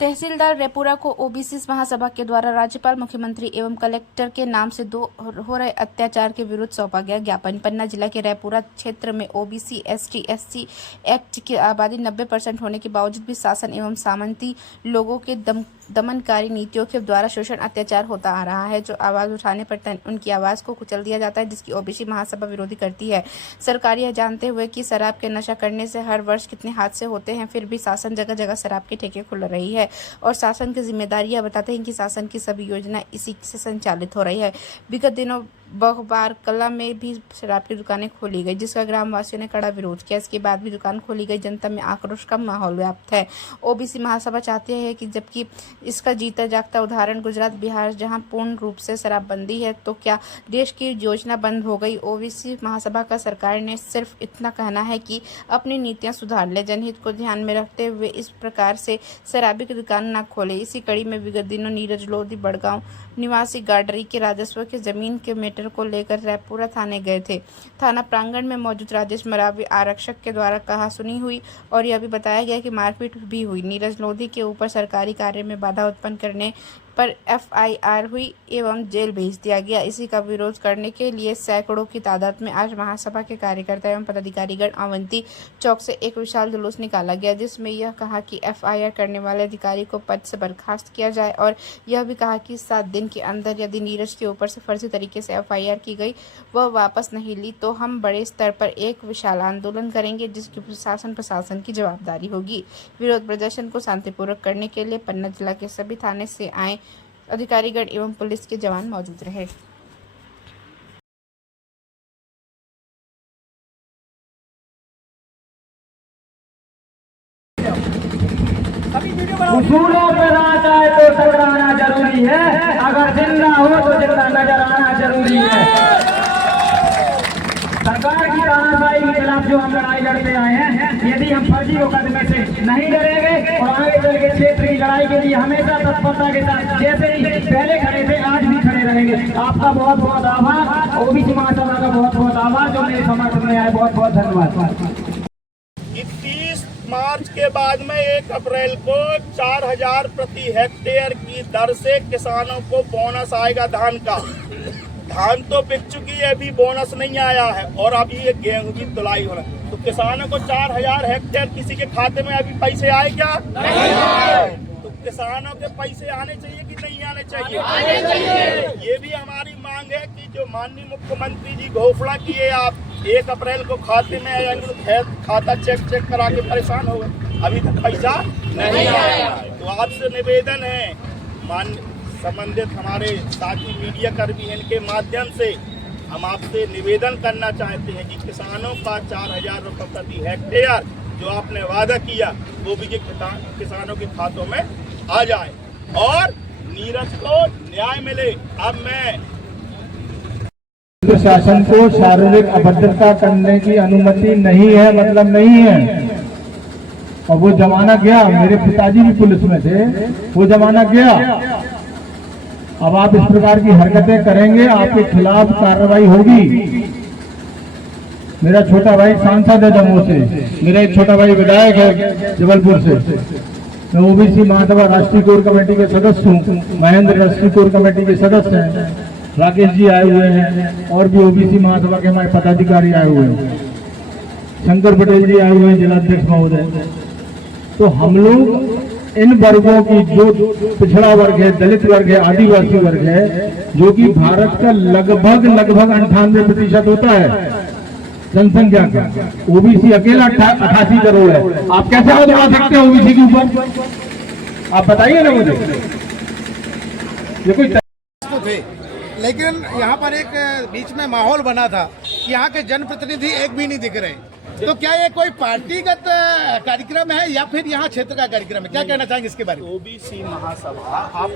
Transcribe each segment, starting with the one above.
तहसीलदार रेपुरा को ओबीसी महासभा के द्वारा राज्यपाल, मुख्यमंत्री एवं कलेक्टर के नाम से हो रहे अत्याचार के विरुद्ध सौंपा गया ज्ञापन। पन्ना जिला के रेपुरा क्षेत्र में ओबीसी एसटी एक्ट की आबादी 90% होने के बावजूद भी शासन एवं सामंती लोगों के दमनकारी नीतियों के द्वारा शोषण अत्याचार होता आ रहा है। जो आवाज उठाने पर उनकी आवाज को कुचल दिया जाता है, जिसकी ओबीसी महासभा विरोधी करती है। सरकार यह जानते हुए कि शराब के नशा करने से हर वर्ष कितने हादसे होते हैं, फिर भी शासन जगह जगह शराब के ठेके खुल रही है और शासन की जिम्मेदारी बताते हैं कि शासन की सभी योजना इसी से संचालित हो रही है। विगत दिनों बगबार कला में भी शराब की दुकानें खोली गई, जिसका ग्रामवासियों ने कड़ा विरोध किया। इसके बाद भी दुकान खोली गई, जनता में आक्रोश का माहौल व्याप्त है। ओबीसी महासभा चाहते हैं कि जबकि इसका जीता जागता उदाहरण गुजरात, बिहार, जहां पूर्ण रूप से शराबबंदी है, तो क्या देश की योजना बंद हो गई? ओबीसी महासभा का सरकार ने सिर्फ इतना कहना है कि अपनी नीतियां सुधार ले, जनहित को ध्यान में रखते हुए इस प्रकार से शराबी की दुकान न खोले। इसी कड़ी में विगत दिनों नीरज लोधी बड़गांव निवासी गाडरी के राजस्व के जमीन के मैटर को लेकर रेपुरा थाने गए थे। थाना प्रांगण में मौजूद राजेश मरावी आरक्षक के द्वारा कहासुनी हुई और यह भी बताया गया कि मारपीट भी हुई। नीरज लोधी के ऊपर सरकारी कार्य में बाधा उत्पन्न करने पर एफआईआर हुई एवं जेल भेज दिया गया। इसी का विरोध करने के लिए सैकड़ों की तादाद में आज महासभा के कार्यकर्ता एवं पदाधिकारीगण अवंती चौक से एक विशाल जुलूस निकाला गया, जिसमें यह कहा कि एफआईआर करने वाले अधिकारी को पद से बर्खास्त किया जाए और यह भी कहा कि 7 दिन के अंदर यदि नीरज के ऊपर से फर्जी तरीके से एफआईआर की गई वह वापस नहीं ली तो हम बड़े स्तर पर एक विशाल आंदोलन करेंगे, जिसकी प्रशासन की जवाबदारी होगी। विरोध प्रदर्शन को शांतिपूर्वक करने के लिए पन्ना जिला के सभी थाने से आए अधिकारीगण एवं पुलिस के जवान मौजूद रहे। उसूलों पे राज आए तो टकराना जरूरी है, अगर जिंदा हो तो जिंदा नजर आना जरूरी है। सरकार की तानाशाही के खिलाफ जो हम लड़ाई लड़ते आए हैं, यदि हम फर्जी मुकदमे से नहीं डरेंगे और आगे चल के क्षेत्र की लड़ाई के लिए हमेशा तत्परता के साथ जैसे ही पहले खड़े थे आज भी खड़े रहेंगे। आपका बहुत बहुत आभार, ओबीसी महासभा का बहुत बहुत आभार जो मेरे समर्थन में आए, बहुत बहुत धन्यवाद। 30 मार्च के बाद में 1 अप्रैल को 4000 प्रति हेक्टेयर की दर से किसानों को बोनस आएगा। धान तो बिक चुकी है, अभी बोनस नहीं आया है और अभी ये गेहूं की तुलाई हो रहा है, तो किसानों को 4000 हेक्टेयर किसी के खाते में अभी पैसे आए क्या? नहीं आए। तो किसानों के पैसे आने चाहिए कि नहीं आने चाहिए? आने चाहिए। ये भी हमारी मांग है कि जो माननीय मुख्यमंत्री जी घोषणा किए आप 1 अप्रैल को खाते में आएंगे, तो खाता चेक करा के परेशान हो गए, अभी तक पैसा नहीं आया। तो आपसे निवेदन है संबंधित हमारे साथी मीडिया कर्मी, इनके माध्यम से हम आपसे निवेदन करना चाहते हैं कि किसानों का 4000 रुपये प्रति हेक्टेयर जो आपने वादा किया वो भी किसानों के खातों में आ जाए और नीरज को न्याय मिले। अब मैं शासन को शारीरिक अभद्रता करने की अनुमति नहीं है, मतलब नहीं है। और वो जमाना गया, मेरे पिताजी भी पुलिस में थे, वो जमाना गया। अब आप इस प्रकार की हरकतें करेंगे, आपके खिलाफ कार्रवाई होगी। मेरा छोटा भाई सांसद है जम्मू से, मेरा एक छोटा भाई विधायक है जबलपुर से, मैं ओबीसी महासभा राष्ट्रीय कोर कमेटी के सदस्य हूँ, महेंद्र राष्ट्रीय कोर कमेटी के सदस्य हैं, राकेश जी आए हुए हैं और भी ओबीसी महासभा के हमारे पदाधिकारी आए हुए हैं, शंकर पटेल जी आए हुए हैं, जिलाध्यक्ष महोदय। तो हम लोग इन वर्गों की जो पिछड़ा वर्ग है, दलित वर्ग है, आदिवासी वर्ग है, जो कि भारत का लगभग 98% होता है जनसंख्या का, ओबीसी अकेला 88 करोड़ है। आप कैसे हाथ उठा सकते हैं ओबीसी के ऊपर? आप बताइए ना मुझे। ये कोई तो थे, लेकिन यहाँ पर एक बीच में माहौल बना था, यहाँ के जनप्रतिनिधि एक भी नहीं दिख रहे। तो क्या ये कोई पार्टीगत कार्यक्रम है या फिर यहाँ क्षेत्र का कार्यक्रम है? क्या कहना चाहेंगे इसके बारे में? ओबीसी महासभा आप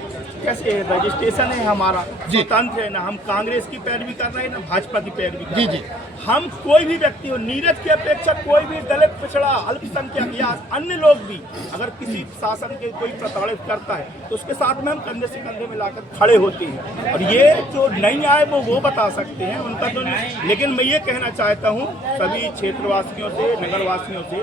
कैसे रजिस्ट्रेशन है हमारा, स्वतंत्र है ना, हम कांग्रेस की पैरवी कर रहे हैं ना भाजपा की पैरवी कर रहे हैं। हम कोई भी व्यक्ति हो, नीरज की अपेक्षा कोई भी दलित, पिछड़ा, अल्पसंख्यक या अन्य लोग भी अगर किसी शासन के कोई प्रताड़ित करता है तो उसके साथ में हम कंधे से कंधे मिलाकर खड़े होते हैं। और ये जो नहीं आए वो बता सकते हैं, उनका तो नहीं। लेकिन मैं ये कहना चाहता हूँ सभी क्षेत्रवासी वासियों से, नगर वासियों से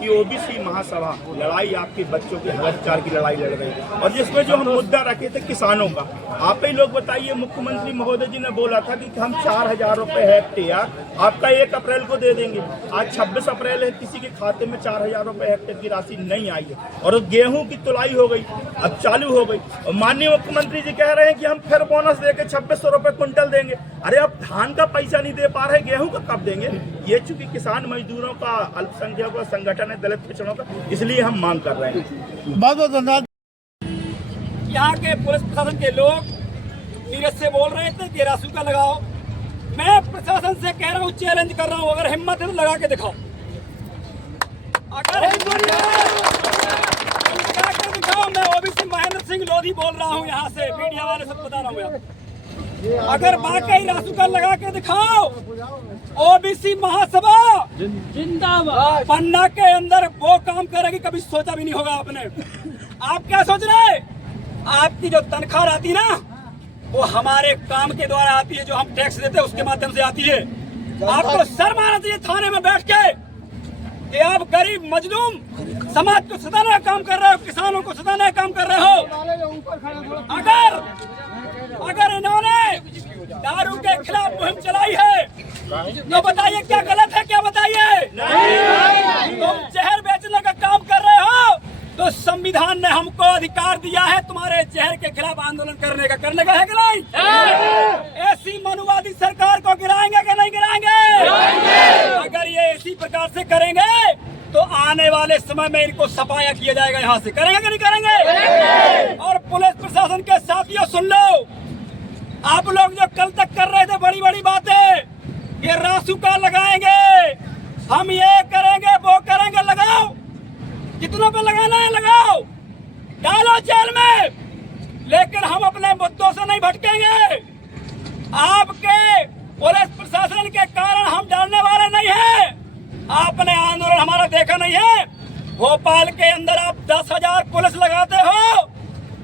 कि ओबीसी महासभा लड़ाई आपके बच्चों के हक अधिकार की लड़ाई लड़ रही है, और जिसमें जो हम मुद्दा रखे थे किसानों का। आप ही लोग बताइए, मुख्यमंत्री महोदय जी ने बोला था कि हम 4,000 रुपए हेक्टेयर आपका 1 अप्रैल को दे देंगे। आज 26 अप्रैल है, किसी के खाते में 4,000 रुपए हेक्टेयर की राशि नहीं आई है, और गेहूं की तुलाई हो गई, अब चालू हो गई, और माननीय मुख्यमंत्री जी कह रहे हैं कि हम फिर बोनस देके 2600 रुपए क्विंटल देंगे। अरे अब धान का पैसा नहीं दे पा रहे, गेहूं का कब देंगे? ये चूंकि किसान मजदूरों का, अल्पसंख्यकों का संगठन है, दलित पिछड़ों का, इसलिए हम मांग कर रहे हैं। बहुत बहुत धन्यवाद। यहाँ के पुलिस प्रशासन के लोग नीरज से बोल रहे थे कि रासुका लगाओ। मैं प्रशासन से कह रहा हूँ, चैलेंज कर रहा हूँ, अगर हिम्मत है तो लगा के दिखाओ। अगर हिम्मत है लगा के दिखाओ। मैं ओबीसी महेंद्र सिंह लोधी बोल रहा हूँ, यहाँ से मीडिया वाले सब बता रहा हूँ। अगर वाकई रासुका लगा के दिखाओ, ओबीसी महासभा जिंदाबाद पन्ना के अंदर वो काम करेगी कभी सोचा भी नहीं होगा आपने। आप क्या सोच रहे? आपकी जो तनख्वाह आती ना, वो हमारे काम के द्वारा आती है, जो हम टैक्स देते हैं उसके माध्यम से आती है। आपको शर्म आना चाहिए थाने में बैठ के कि आप गरीब मजलूम समाज को सताने का काम कर रहे हो, किसानों को सताने का काम कर रहे हो। अगर इन्होंने दारू के खिलाफ मुहिम चलाई है तो बताइए क्या गलत है, क्या बताइए? तुम जहर बेचने का काम कर रहे हो तो संविधान ने हमको अधिकार दिया है तुम्हारे जहर के खिलाफ आंदोलन करने का है कि नहीं? ऐसी मनुवादी सरकार को गिराएंगे कि नहीं गिराएंगे? अगर ये इसी प्रकार से करेंगे तो आने वाले समय में इनको सफाया किया जाएगा, यहाँ से करेंगे कि नहीं करेंगे? और पुलिस प्रशासन के साथियों सुन लो, आप लोग जो कल तक कर रहे थे बड़ी बड़ी बातें, ये रासुका लगाएंगे, हम ये करेंगे, वो करेंगे, लगाओ। कितनों पे लगाना है लगाओ, डालो जेल में, लेकिन हम अपने मुद्दों से नहीं भटकेंगे। आपके पुलिस प्रशासन के कारण हम डरने वाले नहीं हैं। आपने आंदोलन हमारा देखा नहीं है। भोपाल के अंदर आप 10,000 पुलिस लगाते हो,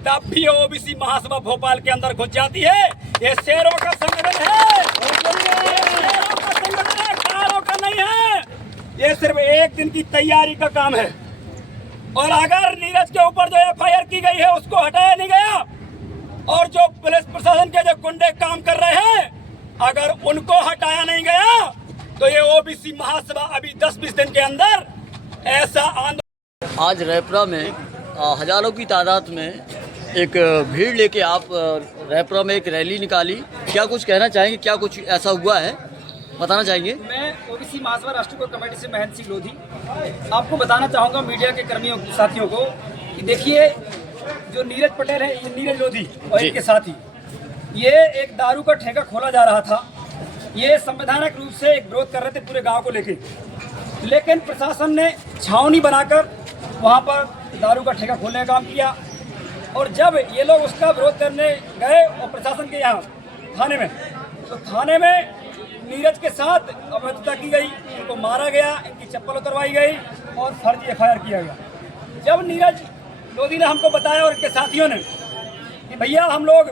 तब भी ओबीसी महासभा भोपाल के अंदर घुस जाती है। ये शेरों का संगठन है, शेरों का संगठन है, कारों का नहीं है। ये सिर्फ एक दिन की तैयारी का काम है। और अगर नीरज के ऊपर जो एफआईआर की गई है उसको हटाया नहीं गया, और जो पुलिस प्रशासन के जो गुंडे काम कर रहे हैं अगर उनको हटाया नहीं गया, तो ये ओबीसी महासभा अभी 10-20 दिन के अंदर ऐसा आंदोलन। आज रैपुरा में हजारों की तादाद में एक भीड़ लेके आप रैपुरा में एक रैली निकाली, क्या कुछ कहना चाहेंगे? क्या कुछ ऐसा हुआ है, बताना चाहेंगे? मैं ओबीसी महासभा राष्ट्रीय कोर कमेटी से महेंद्र सिंह लोधी आपको बताना चाहूँगा, मीडिया के कर्मियों साथियों को, कि देखिए जो नीरज पटेल है, ये नीरज लोधी और इनके साथी, ये एक दारू का ठेका खोला जा रहा था। ये संवैधानिक रूप से एक विरोध कर रहे थे पूरे गांव को लेके, लेकिन प्रशासन ने छावनी बनाकर वहां पर दारू का ठेका खोलने का काम किया। और जब ये लोग उसका विरोध करने गए और प्रशासन के यहाँ थाने में, तो थाने में नीरज के साथ अभद्रता की गई, इनको मारा गया, इनकी चप्पल उतरवाई गई और फर्जी एफआईआर किया गया। जब नीरज लोधी ने हमको बताया और इनके साथियों ने कि भैया हम लोग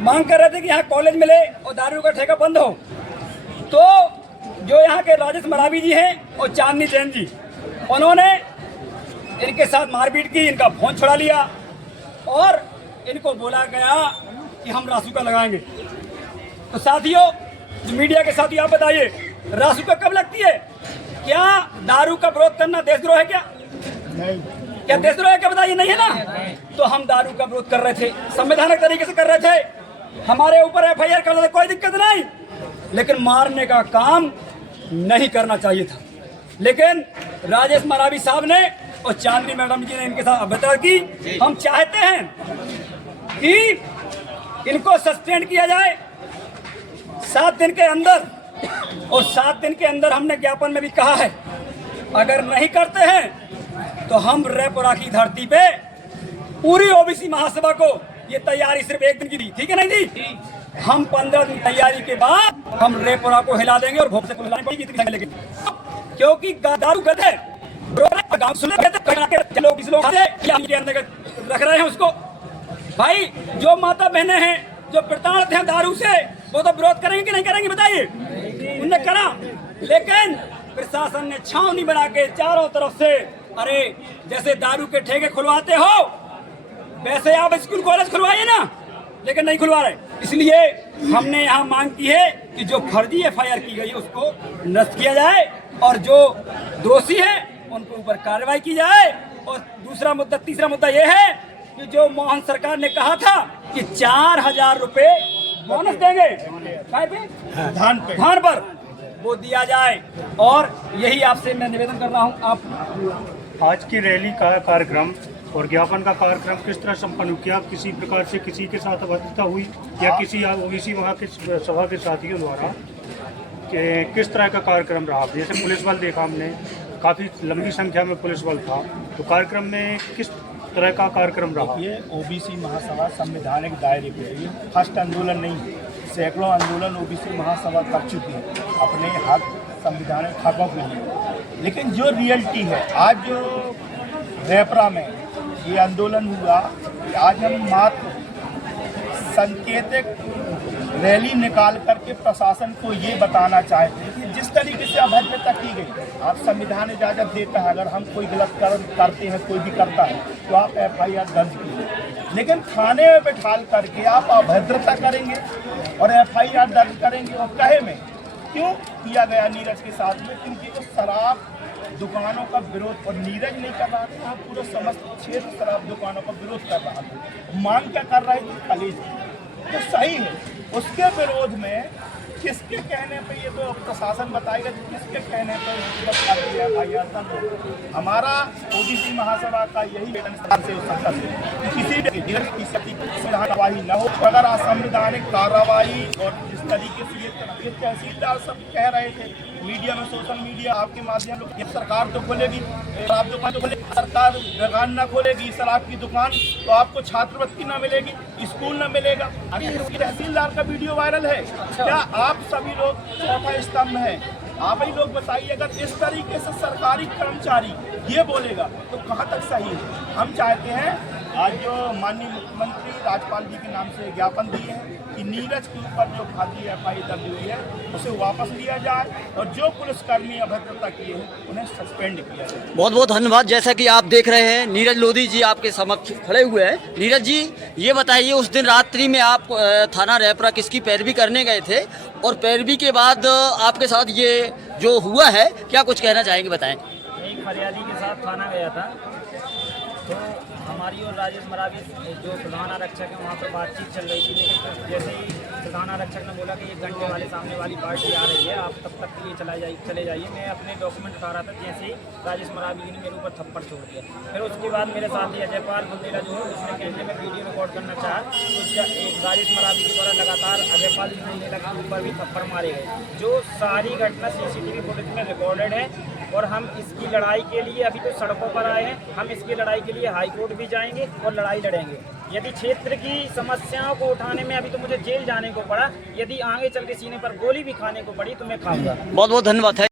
मांग कर रहे थे कि यहाँ कॉलेज मिले और दारू का ठेका बंद हो, तो जो यहाँ के राजेश मरावी जी हैं और चांदनी जैन जी, उन्होंने इनके साथ मारपीट की, इनका फोन छुड़ा लिया और इनको बोला गया कि हम रासुका लगाएंगे। तो साथियों, मीडिया के साथियों, आप बताइए रासुका कब लगती है? क्या दारू का विरोध करना देशद्रोह है? क्या क्या देशद्रोह है? क्या बताइए, नहीं है ना? तो हम दारू का विरोध कर रहे थे, संवैधानिक तरीके से कर रहे थे, हमारे ऊपर एफआईआर कर रहे थे, कोई दिक्कत नहीं, लेकिन मारने का काम नहीं करना चाहिए था। लेकिन राजेश मरावी साहब ने और चांदनी मैडम जी ने इनके साथ अभद्रता की। हम चाहते हैं कि इनको सस्पेंड किया जाए 7 दिन के अंदर, और 7 दिन के अंदर हमने ज्ञापन में भी कहा है, अगर नहीं करते हैं तो हम रैपुरा की धरती पे पूरी ओबीसी महासभा को, ये तैयारी सिर्फ 1 दिन की थी, ठीक है नहीं थी? हम 15 दिन तैयारी के बाद हम रैपुरा को हिला देंगे और भोप से को हिलाने पड़ेगी इतनी, लेकिन क्योंकि दारू गद है, गाँव सुन लोग इस लोग रख रहे हैं उसको। भाई जो माता बहनें हैं जो प्रताड़ित हैं दारू से, वो तो विरोध करेंगे कि नहीं करेंगे बताइए? उनने करा, लेकिन प्रशासन ने छावनी बना के चारों तरफ से, अरे जैसे दारू के ठेके खुलवाते हो वैसे आप स्कूल कॉलेज खुलवाइए ना, लेकिन नहीं खुलवा रहे। इसलिए हमने यहाँ मांग की है कि जो फर्जी FIR की गई है उसको नष्ट किया जाए और जो दोषी है उनके ऊपर कार्रवाई की जाए। और तीसरा मुद्दा ये है कि जो मोहन सरकार ने कहा था कि 4000 रुपए बोनस देंगे धान पर, वो दिया जाए। और यही आपसे मैं निवेदन कर रहा हूँ। आप आज की रैली का कार्यक्रम और ज्ञापन का कार्यक्रम किस तरह संपन्न किया? किसी प्रकार से किसी के साथ अभद्रता हुई या किसी ओबीसी वहाँ के सभा के साथियों द्वारा कि किस तरह का कार्यक्रम रहा? जैसे पुलिस बल देखा हमने, काफ़ी लंबी संख्या में पुलिस बल था, तो कार्यक्रम में किस तरह का कार्यक्रम रहा? ये ओबीसी महासभा संवैधानिक दायरे पे है, ये फर्स्ट आंदोलन नहीं, सैकड़ों आंदोलन ओबीसी महासभा कर चुकी है अपने हक संवैधानिक हकों के लिए। लेकिन जो रियलिटी है, आज जो रेपरा में ये आंदोलन हुआ, आज हम मात्र सांकेतिक रैली निकाल करके प्रशासन को ये बताना चाहते हैं कि जिस तरीके से अभद्रता की गई, आप संविधान इजाज़त देता है अगर हम कोई गलत करते हैं, कोई भी करता है तो आप FIR दर्ज कीजिए, लेकिन थाने में बैठाल करके आप अभद्रता करेंगे और FIR दर्ज करेंगे। और कहे में क्यों किया गया नीरज के साथ में? क्योंकि वो शराब दुकानों का विरोध, और नीरज नहीं कर रहा था, पूरा समस्त क्षेत्र शराब दुकानों का विरोध कर रहा था। मांग क्या कर रहे थे? खलीज, तो सही है। उसके विरोध में किसके कहने पे, ये तो प्रशासन बताएगा किसके कहने पर हमारा ओबीसी महासभा का यही वेतन से हो सकता है कि किसी भी कार्यवाही न हो। अगर असंवैधानिक कार्रवाई और जिस तरीके से ये तहसीलदार सब कह रहे थे मीडिया में, सोशल मीडिया आपके माध्यम से, सरकार तो खोलेगी शराब दुकान, तो खोलेगी सरकार, दुकान न खोलेगी शराब की दुकान तो आपको छात्रवृत्ति न मिलेगी, स्कूल न मिलेगा। अरे तहसीलदार का वीडियो वायरल है। क्या आप सभी लोग चौथा स्तंभ हैं? आप ही लोग बताइए, अगर इस तरीके से सरकारी कर्मचारी ये बोलेगा तो कहाँ तक सही है? हम चाहते हैं आज जो माननीय मुख्यमंत्री राज्यपाल जी के नाम से ज्ञापन दिए हैं कि नीरज के ऊपर जो फर्जी FIR दर्ज हुई है उसे वापस लिया जाए और जो पुलिसकर्मी अभद्रता किए हैं उन्हें सस्पेंड किया जाए। बहुत बहुत धन्यवाद। जैसा कि आप देख रहे हैं नीरज लोधी जी आपके समक्ष खड़े हुए हैं। नीरज जी, ये बताइए, उस दिन रात्रि में आप थाना रेपरा किसकी पैरवी करने गए थे और पैरवी के बाद आपके साथ ये जो हुआ है, क्या कुछ कहना चाहेंगे, बताएं। एक फरियादी के साथ थाना गया था, तो हमारी और राजेश मरावी जो प्रधान आरक्षक है वहाँ पर बातचीत चल रही थी। लेकिन जैसे ही प्रधान आरक्षक ने बोला कि 1 घंटे वाले सामने वाली पार्टी आ रही है, आप तब तक के लिए चले जाइए, मैं अपने डॉक्यूमेंट उठा रहा था, जैसे ही राजेश मरावी जी ने मेरे ऊपर थप्पड़ छोड़ दिया। फिर उसके बाद मेरे साथी अजयपाल बुंदेला जो है उसने कैमरे में वीडियो रिकॉर्ड करना चाहा, तो राजेश मरावी के द्वारा लगातार अजयपाल बुंदेला के ऊपर भी थप्पड़ मारे गए। जो सारी घटना CCTV फुटेज में रिकॉर्डेड है और हम इसकी लड़ाई के लिए अभी तो सड़कों पर आए हैं। हम इसकी लड़ाई के लिए हाई कोर्ट भी जाएंगे और लड़ाई लड़ेंगे। यदि क्षेत्र की समस्याओं को उठाने में अभी तो मुझे जेल जाने को पड़ा, यदि आगे चल के सीने पर गोली भी खाने को पड़ी तो मैं खाऊंगा। बहुत बहुत धन्यवाद है।